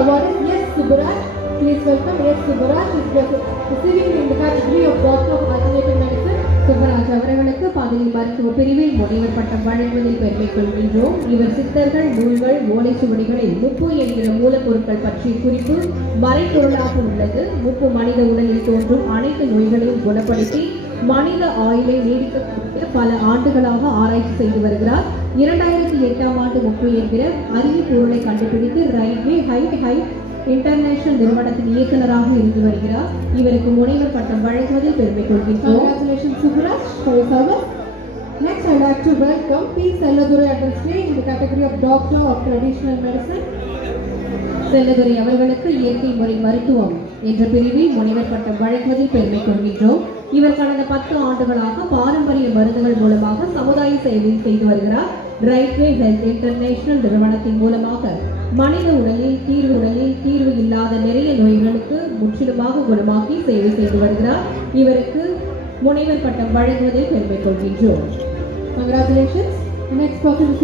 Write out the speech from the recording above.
award is S. Subbaraj. Please welcome S. Subbaraj. He is receiving in the category of Doctor of Alternative Medicine. Subbaraj அவர்களுக்கு பதவி மருத்துவ பிரிவில் முனைவர் பட்டம் வழங்குவதில் பெருமை கொள்கின்றோம். இவர் சித்தர்கள், நூல்கள், ஓலைச்சுவடிகளில் முப்பு என்கிற மூலப்பொருட்கள் பற்றிய குறிப்பு மறைப்பொருளாக உள்ளது. முப்பு மனித உடலில் தோன்றும் அனைத்து நோய்களையும் குணப்படுத்தி மனித ஆயுளை நீடிக்கக்கூடிய பல ஆண்டுகளாக ஆராய்ச்சி செய்து வருகிறார். 2008ஆம் ஆண்டு முப்பு என்கிற அரிய பொருளை கண்டுபிடித்து ரயில்வே ஹை இன்டர்நேஷனல் நிறுவனத்தின் இயக்குநராக இருந்து வருகிறார். இவருக்கு முனைவர் பட்டம் வழங்குவதில் பெருமை கொள்கின்றோம். Congratulations Subbaraj for your service. Next I would like to welcome P. Selladurai at the stage in the category of Doctor of Traditional Medicine. Chelladurai அவர்களுக்கு இயற்கை முறை மருத்துவம் என்ற பிரிவில் முனைவர் பட்டம் வழங்குவதில் பெருமை கொள்கின்றோம். இவர் கடந்த 10 ஆண்டுகளாக பாரம்பரிய மருந்துகள் மூலமாக சமுதாய சேவை செய்து வருகிறார். ரயில்வே ஹெல்த் இன்டர்நேஷனல் நிறுவனத்தின் மூலமாக மனித உடலில் தீர்வு இல்லாத நிறைய நோய்களுக்கு முற்றிலுமாக குணமாக்கி சேவை செய்து வருகிறார். இவருக்கு முனைவர் பட்டம் வழங்குவதில் பெருமை கொள்கின்றோம். Congratulations. The next person is